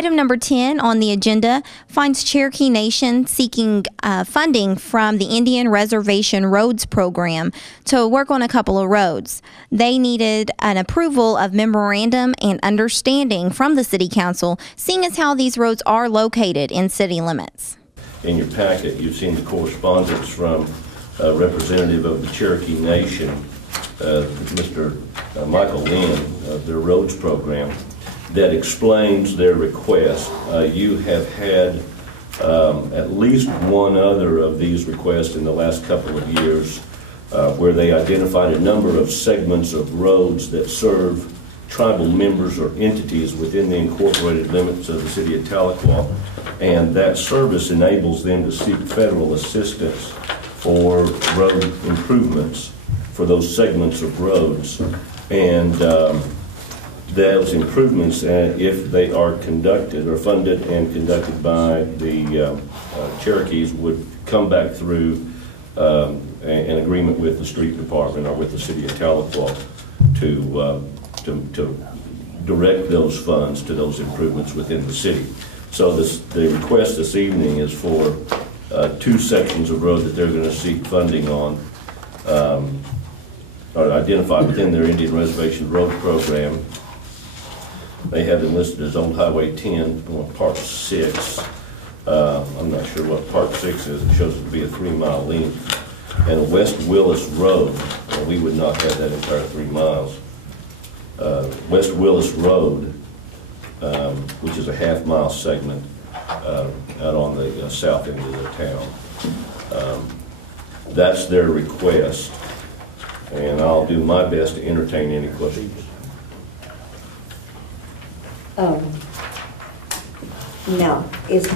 Item number 10 on the agenda finds Cherokee Nation seeking funding from the Indian Reservation Roads Program to work on a couple of roads. They needed an approval of memorandum and understanding from the City Council, seeing as how these roads are located in city limits. In your packet, you've seen the correspondence from a representative of the Cherokee Nation, Mr. Michael Lynn, of their roads program, that explains their request. You have had at least one other of these requests in the last couple of years where they identified a number of segments of roads that serve tribal members or entities within the incorporated limits of the city of Tahlequah, and that service enables them to seek federal assistance for road improvements for those segments of roads. And those improvements, if they are conducted or funded and conducted by the Cherokees, would come back through an agreement with the street department or with the city of Tahlequah to direct those funds to those improvements within the city. So the request this evening is for two sections of road that they're going to seek funding on, or identified within their Indian Reservation Road Program. They have them listed as Old Highway 10 on Part 6. I'm not sure what Part 6 is. It shows it to be a 3-mile length. And West Willis Road, well, we would not have that entire 3 miles. West Willis Road, which is a half-mile segment out on the south end of the town. That's their request, and I'll do my best to entertain any questions. Now, is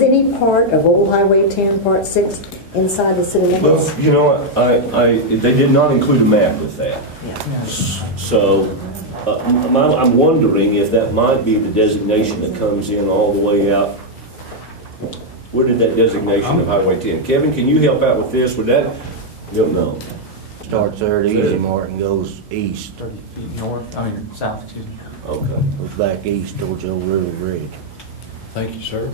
any part of Old Highway 10, Part 6, inside the city limits? Well, you know, they did not include a map with that. Yeah. So I'm wondering if that might be the designation that comes in all the way out. Where did that designation of Highway 10? Kevin, can you help out with this? Would that, you don't know. Starts there at Easy Mart and goes east. 30 feet north, south, excuse me. Okay. Goes back east towards the old River Bridge. Thank you, sir.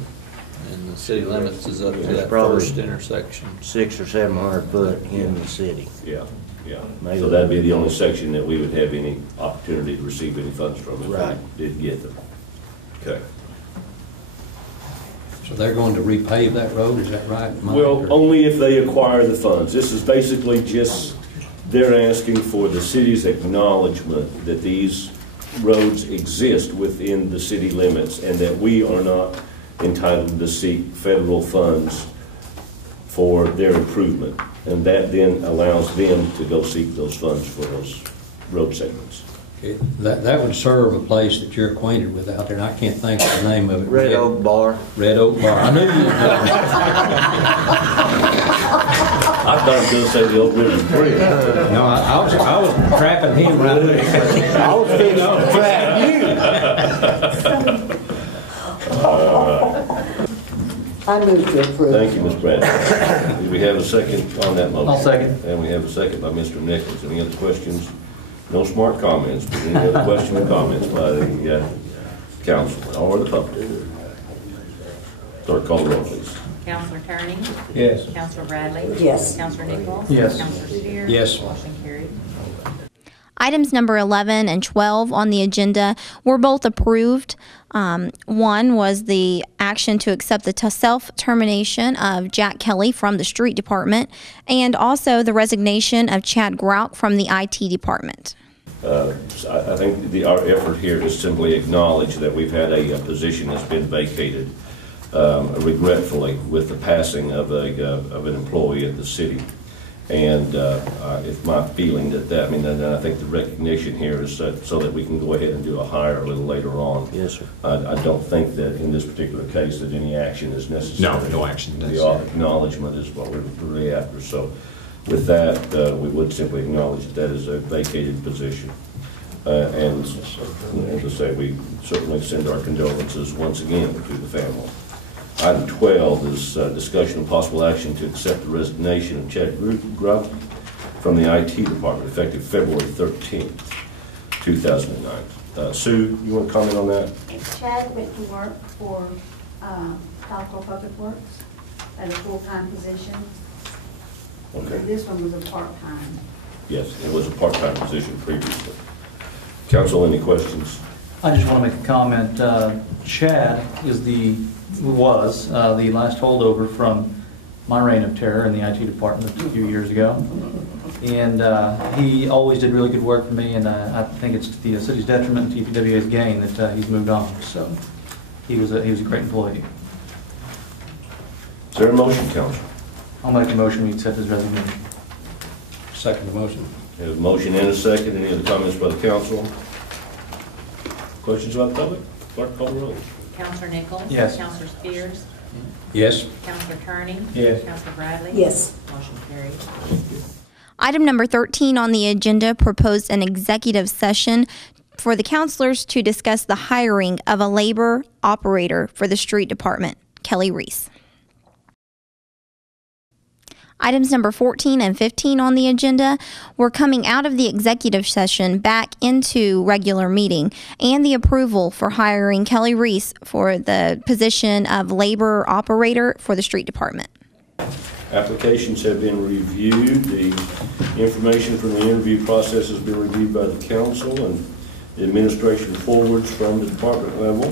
And the city limits is up to It's that probably first intersection. 600 or 700 foot in the city. Yeah, yeah. Maybe. So that'd be the only section that we would have any opportunity to receive any funds from if Right. we did get them. Okay. So they're going to repave that road, is that right, Mike? Well, only if they acquire the funds. This is basically just, they're asking for the city's acknowledgement that these roads exist within the city limits and that we are not entitled to seek federal funds for their improvement. And that then allows them to go seek those funds for those road segments. Okay. That would serve a place that you're acquainted with out there, and I can't think of the name of it. Red Oak Bar. Red Oak Bar. I knew you would know. I thought I was going to say the old River Bridge. No, I was trapping him right there. I was fixing to trap you. I move to approve. Thank you, Ms. Bradley. Do we have a second on that motion? I'll second. And we have a second by Mr. Nichols. Any other questions? No smart comments, but any other question or comments by the council or the public? Clerk, call the roll, please. Councilor Turney? Yes. Councilor Bradley? Yes. Councilor Nichols? Yes. Councilor Steer? Yes. Motion carried. Items number 11 and 12 on the agenda were both approved. One was the action to accept the self-termination of Jack Kelly from the street department, and also the resignation of Chad Grout from the IT department. I think our effort here is simply acknowledge that we've had a position that's been vacated, regretfully, with the passing of an employee at the city. And it's my feeling that and I think the recognition here is so that we can go ahead and do a hire a little later on. Yes, sir. I don't think that in this particular case that any action is necessary. No action is The necessary. acknowledgement is what we're really after. So with that, we would simply acknowledge that is a vacated position. And as I say, we certainly send our condolences once again to the family. Item 12 is discussion of possible action to accept the resignation of Chad Grout from the IT department effective February 13th, 2009. Sue, you want to comment on that? Chad went to work for Tahlequah Public Works at a full-time position. Okay. This one was a part-time. Yes, it was a part-time position previously. Council, any questions? I just want to make a comment. Chad was the last holdover from my reign of terror in the IT department a few years ago. And he always did really good work for me, and I think it's to the city's detriment and TPWA's gain that he's moved on. So he was a great employee. Is there a motion, Council? I'll make a motion we accept his resignation. Second the motion. We have a motion and a second. Any other comments by the council? Questions about the public? Clerk, call the roll. Counselor Nichols? Yes. Counselor Spears? Yes. Counselor Turning? Yes. Counselor Bradley? Yes. Motion carried. Item number 13 on the agenda proposed an executive session for the councilors to discuss the hiring of a labor operator for the street department. Kelly Reese. Items number 14 and 15 on the agenda were coming out of the executive session back into regular meeting, and the approval for hiring Kelly Reese for the position of labor operator for the street department. Applications have been reviewed. The information from the interview process has been reviewed by the council, and the administration forwards from the department level.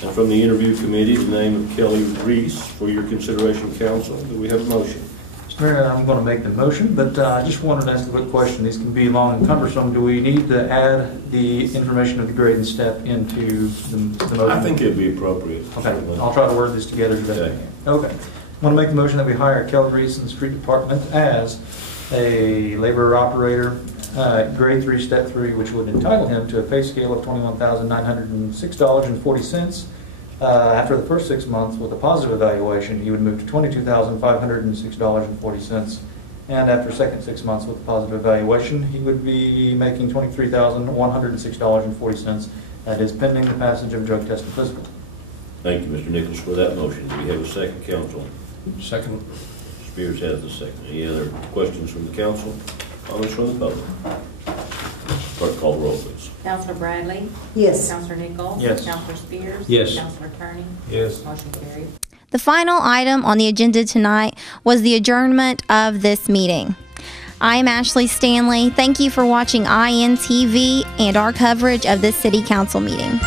And from the interview committee, the name of Kelly Reese for your consideration, council. Do we have a motion? Mr. Mayor, I'm going to make the motion, but I just wanted to ask a quick question. These can be long and cumbersome. Do we need to add the information of the grade and step into the motion? I think it'd be appropriate. Okay, I'll try to word this together today. Okay. I want to make the motion that we hire Kelly Reese in the street department as a labor operator, grade 3, step 3, which would entitle him to a pay scale of $21,906.40. After the first 6 months with a positive evaluation, he would move to $22,506.40. And after the second 6 months with a positive evaluation, he would be making $23,106.40. That is pending the passage of drug test and physical. Thank you, Mr. Nichols, for that motion. Do we have a second, council? Second. Spears has the second. Any other questions from the council? Comments from the public? Clerk, call the roll, please. Counselor Bradley? Yes. Counselor Nichols? Yes. Counselor Spears? Yes. Counselor Turning? Yes. Motion carried. The final item on the agenda tonight was the adjournment of this meeting. I'm Ashley Stanley. Thank you for watching INTV and our coverage of this City Council meeting.